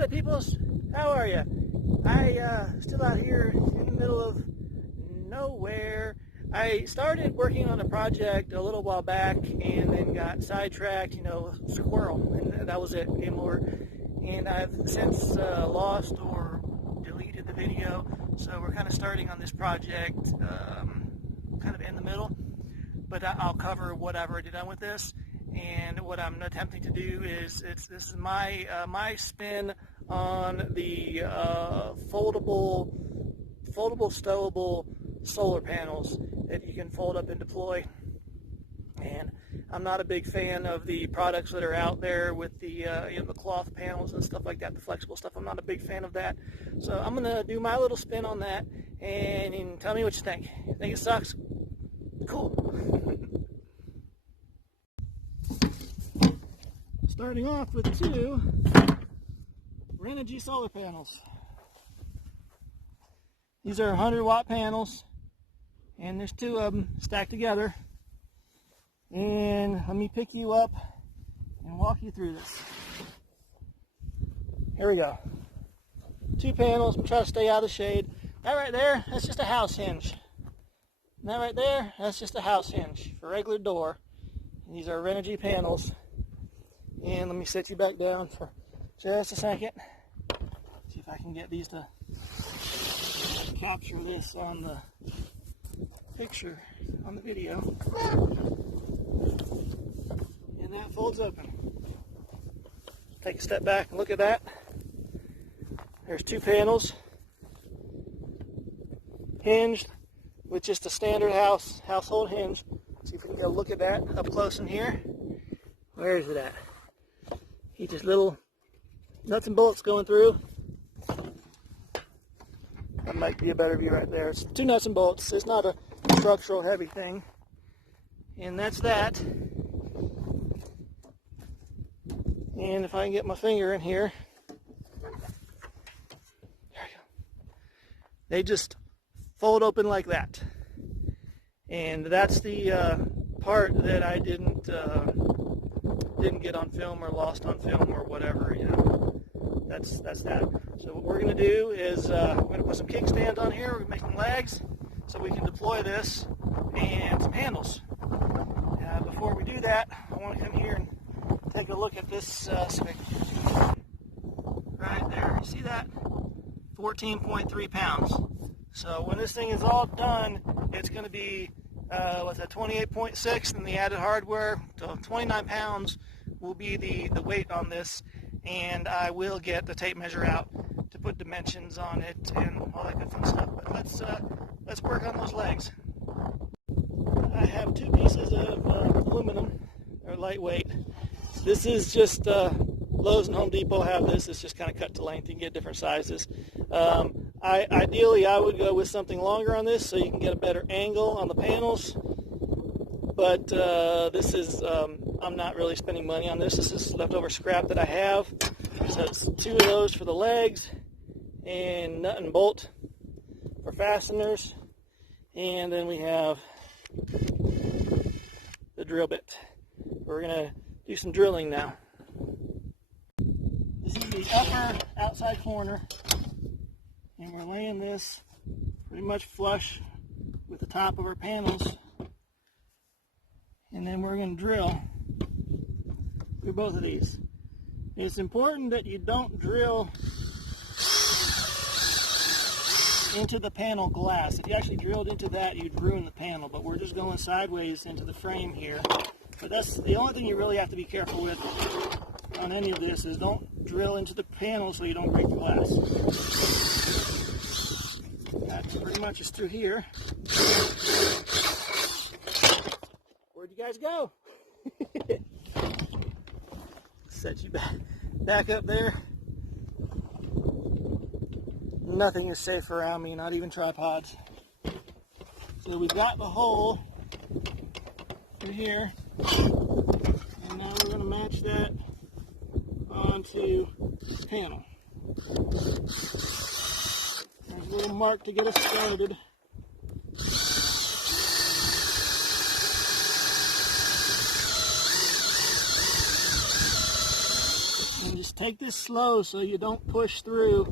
Howdy peoples, how are you? Still out here in the middle of nowhere. I started working on a project a little while back and then got sidetracked, squirrel, and that was it, game over. And I've since lost or deleted the video, so we're kind of starting on this project kind of in the middle, but I'll cover what I've already done with this. And what I'm attempting to do is, this is my spin on the foldable, stowable solar panels that you can fold up and deploy. And I'm not a big fan of the products that are out there with the the cloth panels and stuff like that, the flexible stuff. I'm not a big fan of that. So I'm gonna do my little spin on that, and tell me what you think. You think it sucks? Cool. Starting off with two Renogy solar panels. These are 100-watt panels, and there's two of them stacked together. And let me pick you up and walk you through this. Here we go. Two panels. I'm trying to stay out of the shade. That right there, that's just a house hinge. And that right there, that's just a house hinge for a regular door. And these are Renogy panels. And let me set you back down for just a second. See if I can get these to capture this on the picture, on the video. And that folds open. Take a step back and look at that. There's two panels, hinged with just a standard household hinge. See if we can get a look at that up close in here. Where is it at? Just little nuts and bolts going through. That might be a better view right there. It's two nuts and bolts. It's not a structural heavy thing. And that's that. And if I can get my finger in here. There we go. They just fold open like that. And that's the part that I didn't get on film or lost on film or whatever, that's that. So what we're going to do is we're going to put some kickstands on here. We're making legs so we can deploy this, and some handles. Before we do that, I want to come here and take a look at this spigot right there. You see that? 14.3 pounds. So when this thing is all done, it's going to be 28.6, and the added hardware, so 29 pounds will be the weight on this, and I will get the tape measure out to put dimensions on it and all that good fun stuff. But let's work on those legs. I have two pieces of aluminum. They're lightweight. This is just Lowe's and Home Depot have this. It's just kind of cut to length. You can get different sizes. Ideally, I would go with something longer on this so you can get a better angle on the panels. But this is, I'm not really spending money on this. This is leftover scrap that I have. So it's two of those for the legs, and nut and bolt for fasteners. And then we have the drill bit. We're going to do some drilling now. This is the upper outside corner. And we're laying this pretty much flush with the top of our panels. And then we're going to drill through both of these. And it's important that you don't drill into the panel glass. If you actually drilled into that, you'd ruin the panel. But we're just going sideways into the frame here. But that's the only thing you really have to be careful with on any of this, is don't drill into the panel so you don't break the glass. That pretty much is through here. Where'd you guys go? Set you back up there. Nothing is safe around me, not even tripods. So we've got the hole through here. And now we're going to match that onto the panel. There's a little mark to get us started. take this slow so you don't push through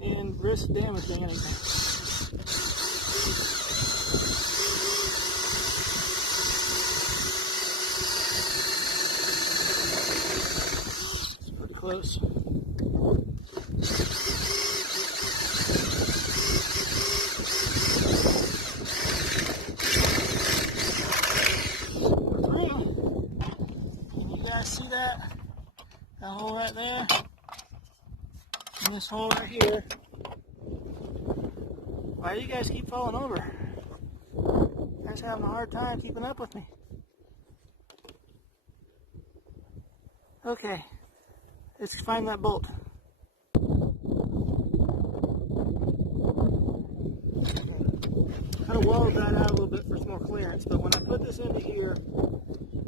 and risk damaging anything. It's pretty close. See that? That hole right there, and this hole right here. Why do you guys keep falling over? You guys having a hard time keeping up with me. Okay, let's find that bolt. Kind of walled that out a little bit for some more clearance, but when I put this into here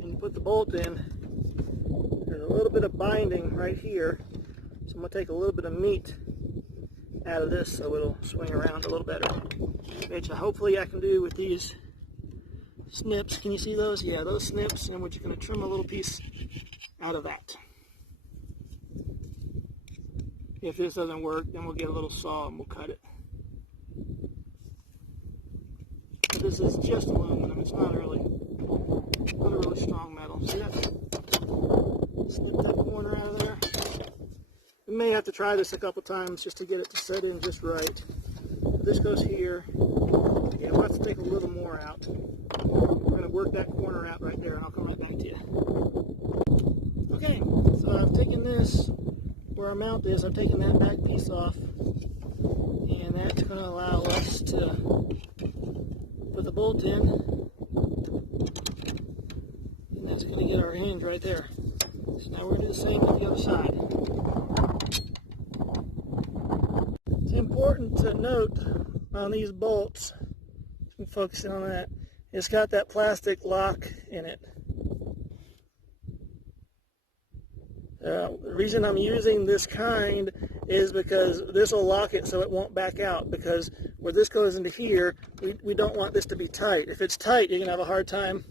and put the bolt in, there's a little bit of binding right here, so I'm going to take a little bit of meat out of this so it'll swing around a little better, which hopefully I can do with these snips. Can you see those? Yeah, those snips, and we're just going to trim a little piece out of that. If this doesn't work, then we'll get a little saw and we'll cut it. But this is just aluminum, it's not a really strong metal. See that? Snip that corner out of there. We may have to try this a couple times just to get it to set in just right. This goes here. Yeah, we'll have to take a little more out. We're going to work that corner out right there, and I'll come right back to you. Okay, so I've taken this, where our mount is, I've taken that back piece off, and that's going to allow us to put the bolt in, and that's going to get our hinge right there. So now we're going to do the same with the other side. It's important to note on these bolts, focusing on that, it's got that plastic lock in it. The reason I'm using this kind is because this will lock it so it won't back out, because where this goes into here, we don't want this to be tight. If it's tight, you're going to have a hard time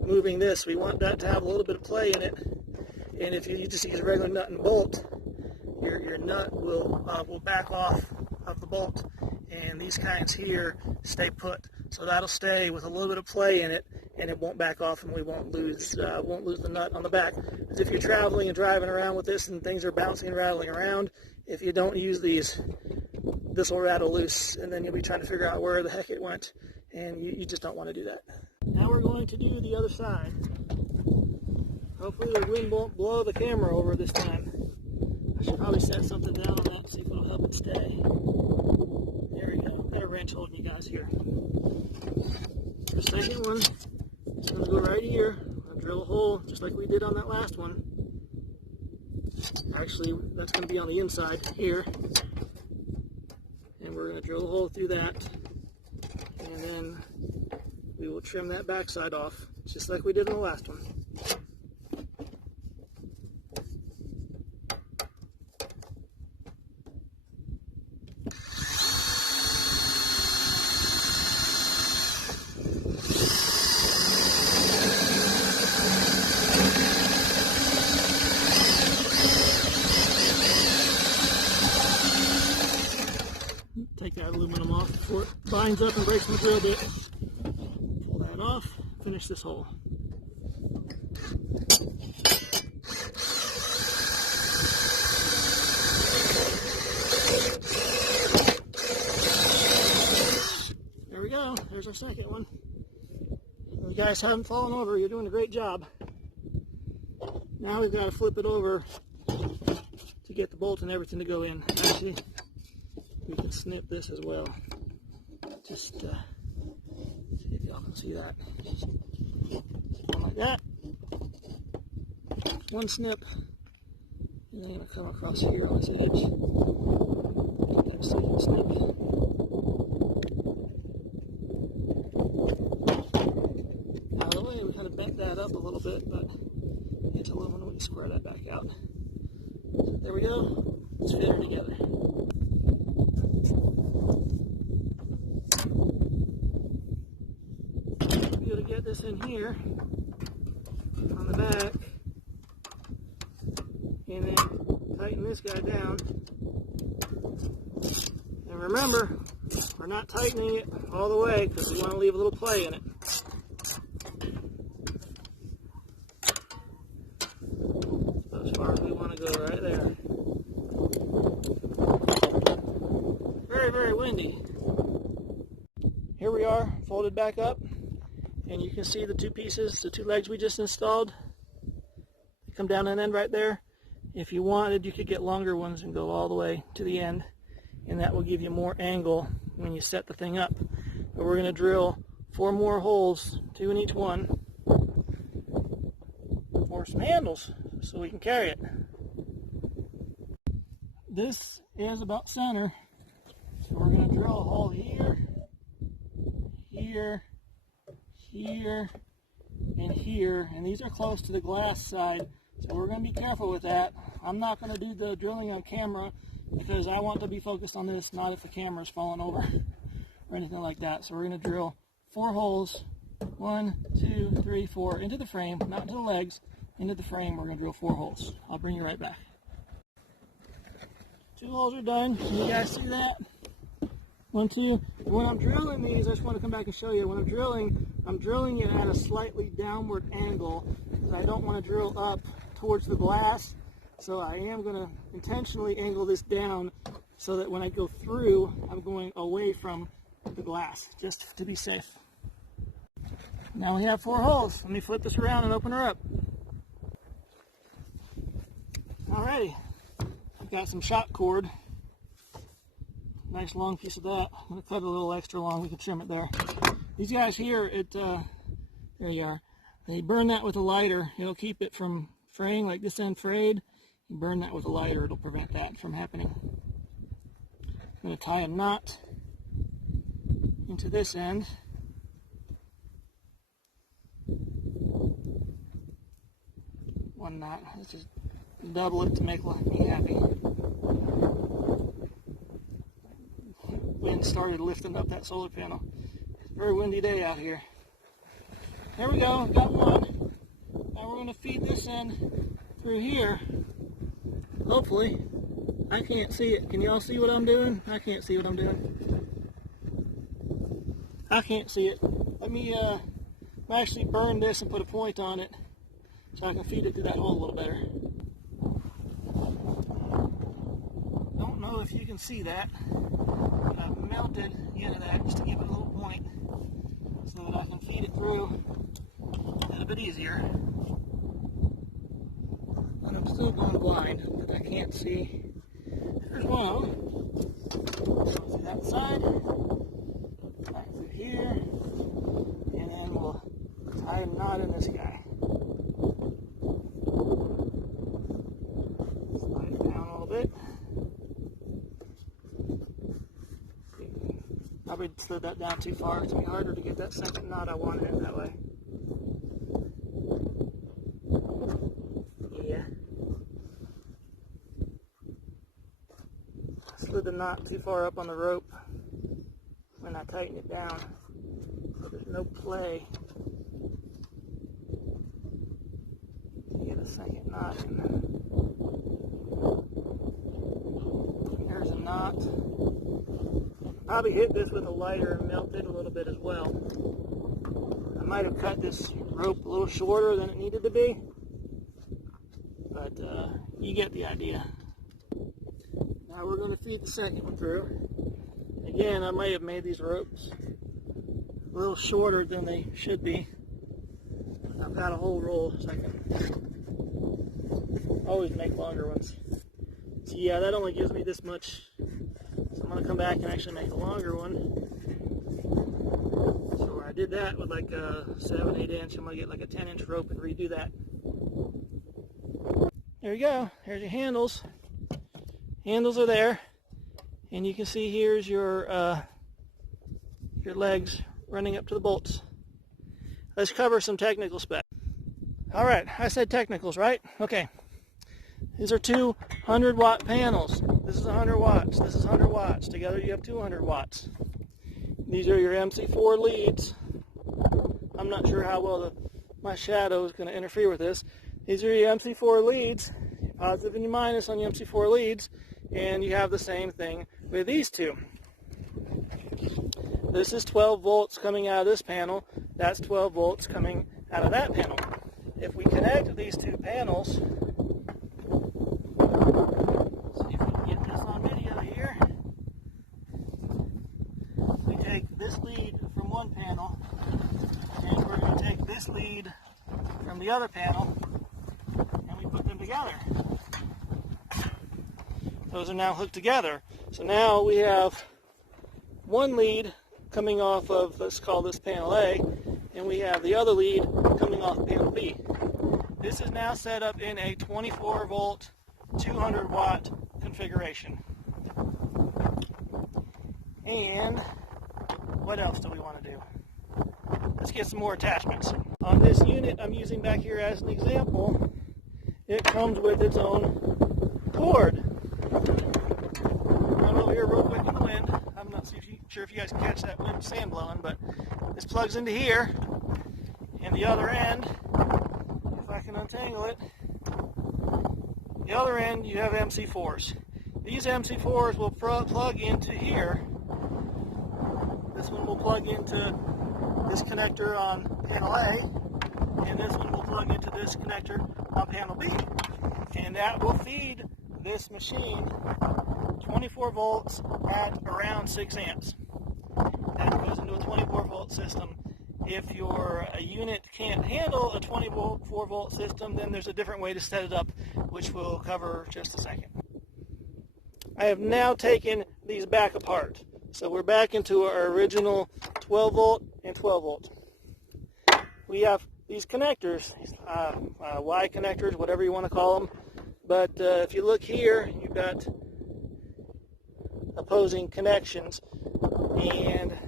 moving this. We want that to have a little bit of play in it. And if you just use a regular nut and bolt, your nut will back off of the bolt, and these kinds here stay put. So that'll stay with a little bit of play in it, and it won't back off, and we won't lose the nut on the back. Because if you're traveling and driving around with this and things are bouncing and rattling around, if you don't use these, this will rattle loose, and then you'll be trying to figure out where the heck it went, and you just don't want to do that. Now we're going to do the other side. Hopefully the wind won't blow the camera over this time. I should probably set something down on that, see if it'll help it stay. There we go. Got a wrench holding you guys here. The second one is going to go right here. I'm going to drill a hole just like we did on that last one. Actually, that's going to be on the inside here. And we're going to drill a hole through that. And then we will trim that backside off, just like we did in the last one. Take that aluminum off before it binds up and breaks the drill bit. Pull that off, finish this hole. There we go, there's our second one. You guys haven't fallen over, you're doing a great job. Now we've got to flip it over to get the bolt and everything to go in. Actually, we can snip this as well. Just see if y'all can see that. Like that. One snip, and then I'm going to come across here on this edge. Get that second snip. Out of the way, we kind of bent that up a little bit, but it's aluminum, we can square that back out. So there we go. Let's fit her together. Be able to get this in here on the back, and then tighten guy down. And remember, we're not tightening it all the way because we want to leave a little play in it. So as far as we want to go right there. Very, very windy. Here we are, folded back up, and you can see the two pieces, the two legs we just installed. They come down an end right there. If you wanted, you could get longer ones and go all the way to the end, and that will give you more angle when you set the thing up. But we're going to drill 4 more holes, 2 in each one, for some handles so we can carry it. This is about center, so we're going to drill a hole here, here, here, and here, and these are close to the glass side, so we're going to be careful with that. I'm not going to do the drilling on camera because I want to be focused on this, not if the camera's falling over or anything like that. So we're going to drill 4 holes, 1, 2, 3, 4, into the frame, not into the legs, into the frame. We're going to drill 4 holes. I'll bring you right back. 2 holes are done. Can you guys see that? 1, 2. When I'm drilling these, I just want to come back and show you. When I'm drilling it at a slightly downward angle because I don't want to drill up towards the glass. So I am going to intentionally angle this down so that when I go through, I'm going away from the glass, just to be safe. Now we have 4 holes. Let me flip this around and open her up. Alrighty. I've got some shot cord. Nice long piece of that. I'm going to cut it a little extra long. We can trim it there. These guys here, there you are. They burn that with a lighter. It'll keep it from fraying like this end frayed. You burn that with a lighter. It'll prevent that from happening. I'm going to tie a knot into this end. One knot. Let's just double it to make me happy. Wind started lifting up that solar panel. It's a very windy day out here. There we go, got one. Now we're going to feed this end through here. Hopefully. I can't see it. Can y'all see what I'm doing? I can't see what I'm doing. I can't see it. Let me actually burn this and put a point on it so I can feed it through that hole a little better. Don't know if you can see that, but I've melted the end of that just to give it a little point so that I can feed it through a little bit easier. And I'm still going blind, but I can't see. There's one. See that side, back through here, and then we'll tie a knot in this guy. Slide it down a little bit. Probably slid that down too far. It's going to be harder to get that second knot I wanted in that way. Yeah. Slid the knot too far up on the rope when I tighten it down. So there's no play to get a second knot in. There's a knot. Probably hit this with a lighter and melt it a little bit as well. I might have cut this rope a little shorter than it needed to be, but you get the idea. Now we're going to feed the second one through. Again, I may have made these ropes a little shorter than they should be. I've got a whole roll, so I can always make longer ones. So yeah, that only gives me this much. So I'm going to come back and actually make a longer one. So where I did that with like a 7-8 inch, I'm going to get like a 10-inch rope and redo that. There you go. There's your handles. Handles are there. And you can see here's your legs running up to the bolts. Let's cover some technical specs. All right, I said technicals, right? Okay. These are 200 watt panels. This is 100 watts. This is 100 watts. Together you have 200 watts. These are your MC4 leads. I'm not sure how well my shadow is going to interfere with this. These are your MC4 leads. If positive and your minus on your MC4 leads, and you have the same thing with these two. This is 12 volts coming out of this panel. That's 12 volts coming out of that panel. If we connect these two panels, see if we can get this on video here. We take this lead from one panel, and we're going to take this lead from the other panel, and we put them together. Those are now hooked together. So now we have one lead coming off of, let's call this panel A, and we have the other lead coming off panel B. This is now set up in a 24 volt, 200 watt configuration. And what else do we want to do? Let's get some more attachments. On this unit I'm using back here as an example, it comes with its own cord. I'm over here real quick in the wind. I'm not sure if you guys can catch that wind sand blowing, but this plugs into here, and the other end, if I can untangle it, the other end you have MC4s. These MC4s will plug into here. This one will plug into this connector on panel A, and this one will plug into this connector on panel B. And that will feed this machine 24 volts at around 6 amps. That goes into a 24 volt system. If your unit can't handle a 24 volt system, then there's a different way to set it up, which we'll cover just a second. I have now taken these back apart. So we're back into our original 12 volt and 12 volt. We have these connectors, Y connectors, whatever you want to call them. But if you look here, you've got opposing connections, and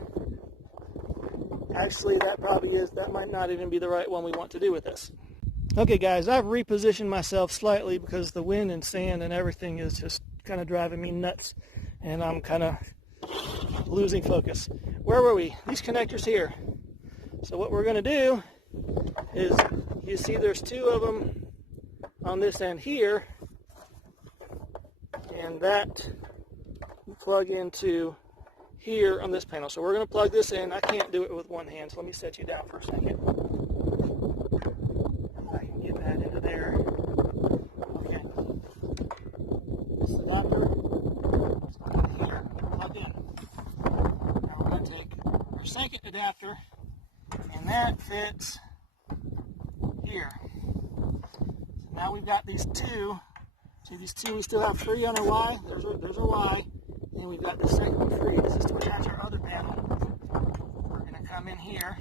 actually that might not even be the right one we want to do with this. Okay guys, I've repositioned myself slightly because the wind and sand and everything is just kind of driving me nuts, and I'm kind of losing focus. Where were we? These connectors here. So what we're going to do is, you see there's two of them on this end here, and that plug into here on this panel. So we're going to plug this in. I can't do it with one hand, so let me set you down for a second. If I can get that into there. Okay. This is under. It's going here, plug in. Now we're going to take our second adapter, and that fits here. So now we've got these two. See these two, we still have 3 on our Y. There's our Y. And we've got the second one free. This is to attach our other panel. We're going to come in here,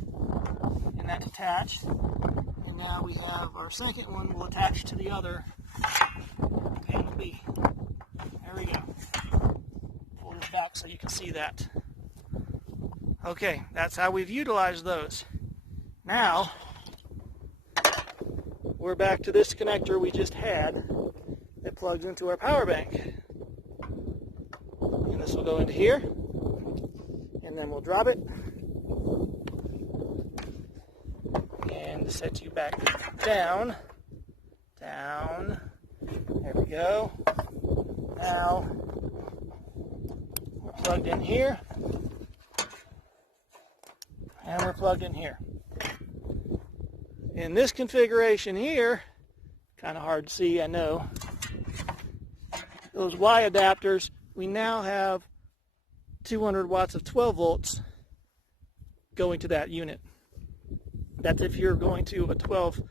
and that's attached. And now we have our second one will attach to the other panel B. There we go. Pull this back so you can see that. Okay, that's how we've utilized those. Now, we're back to this connector we just had that plugs into our power bank. And this will go into here, and then we'll drop it and set you back down. There we go. Now we're plugged in here, and we're plugged in here. In this configuration here, kind of hard to see, I know, those Y adapters, we now have 200 watts of 12 volts going to that unit. That's if you're going to a 12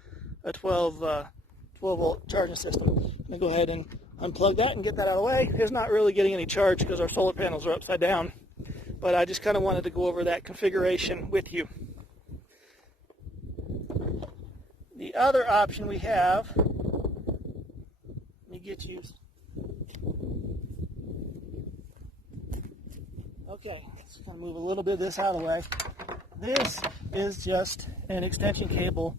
volt charging system. I'm going to go ahead and unplug that and get that out of the way. It's not really getting any charge because our solar panels are upside down, but I just kind of wanted to go over that configuration with you. The other option we have, let me get you. Okay, let's kind of move a little bit of this out of the way. This is just an extension cable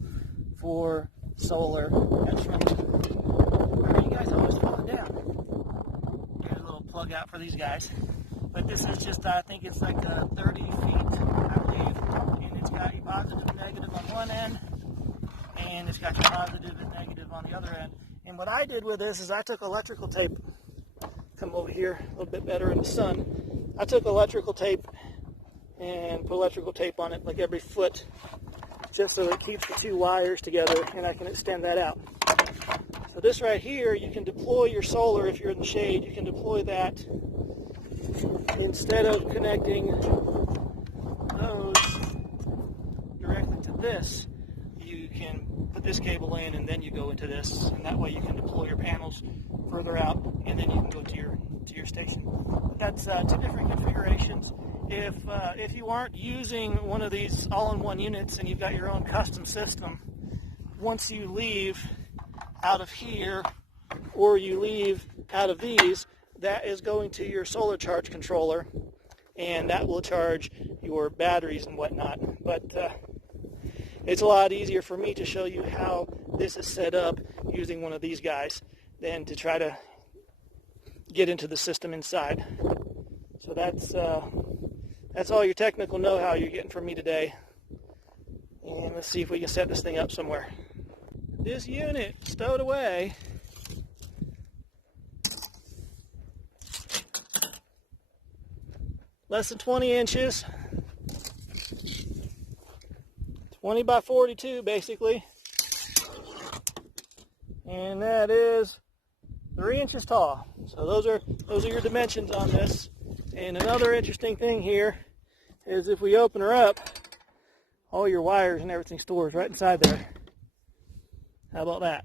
for solar. That's from, you guys always fall down. There's a little plug out for these guys. But this is just, I think it's like 30 feet, I believe. And it's got your positive and negative on one end, and it's got your positive and negative on the other end. And what I did with this is I took electrical tape, come over here a little bit better in the sun. I took electrical tape and put electrical tape on it like every foot, just so it keeps the two wires together and I can extend that out. So this right here, you can deploy your solar if you're in the shade. You can deploy that instead of connecting those directly to this. You can put this cable in and then you go into this, and that way you can deploy your panels further out and then you can go to your station. That's two different configurations. If you aren't using one of these all-in-one units and you've got your own custom system, once you leave out of here or you leave out of these, that is going to your solar charge controller, and that will charge your batteries and whatnot. But it's a lot easier for me to show you how this is set up using one of these guys than to try to get into the system inside. So that's all your technical know-how you're getting from me today. And let's see if we can set this thing up somewhere. This unit stowed away less than 20 inches, 20 by 42 basically, and that is 3 inches tall. So those are your dimensions on this. And another interesting thing here is if we open her up, all your wires and everything stores right inside there. How about that?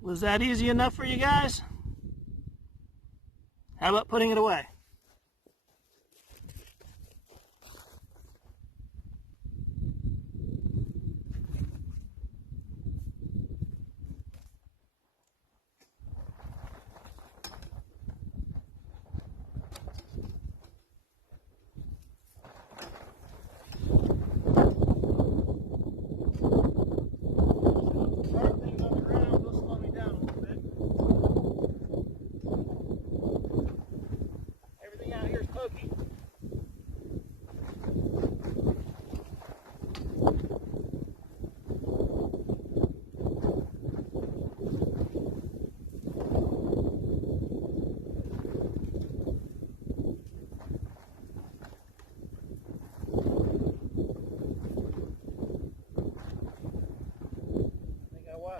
Was that easy enough for you guys? How about putting it away?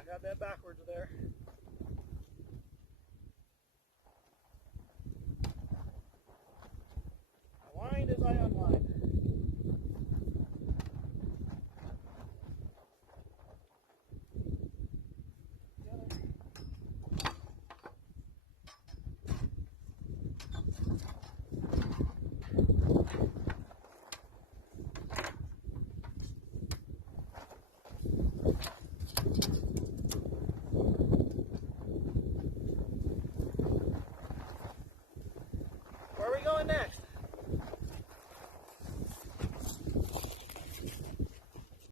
Got that backwards there. I wind as I unwind. going next?